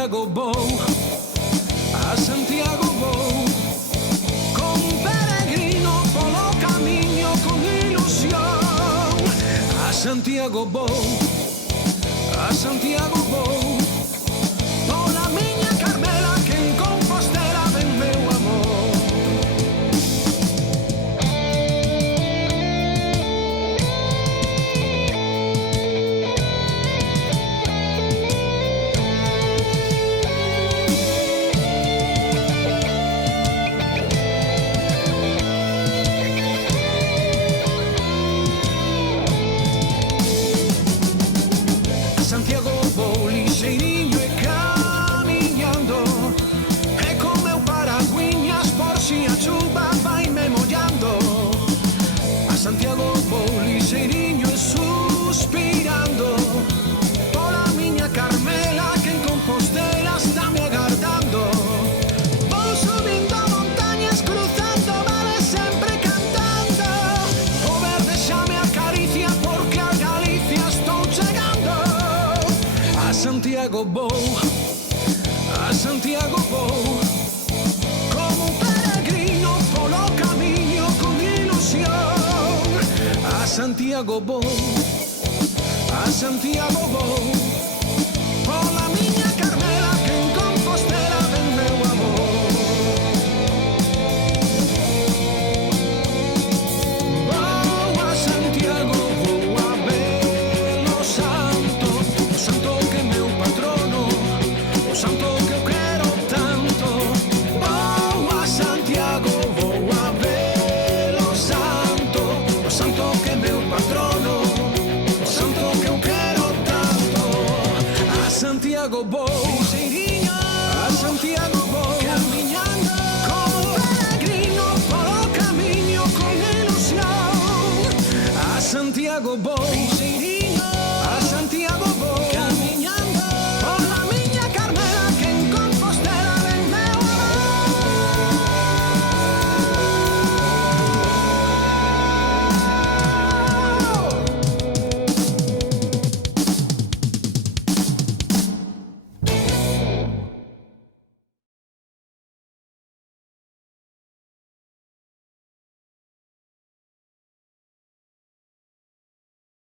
Santiago vou, a Santiago vou, como un peregrino polo camiño con ilusión. A Santiago vou, a Santiago vou, pola miña Carmela que en Compostela ven meu amor. Santiago vou lixeiriño e camiñando, e con meu paragüiñas por si a chuva vai me mollando. A Santiago vou lixeiriño e suspirando, pola miña Carmela que en Compostela está me agardando. Vou subindo montañas, cruzando vales, sempre cantando, o verde xa me acaricia porque a Galicia estou chegando. A Santiago vou, a Santiago vou, como un peregrino polo camiño con ilusión. A Santiago vou, a Santiago vou, pola miña Carmela que en Compostela ven meu amor. Vou a Santiago, vou a ver o santo que é meu patrono, o santo que eu quero tanto. Vou a Santiago, vou a ver o santo que é meu patrono, o santo que eu quero tanto. A Santiago vou, a Santiago vou, caminhando como peregrino polo camiño con ilusión. A Santiago vou,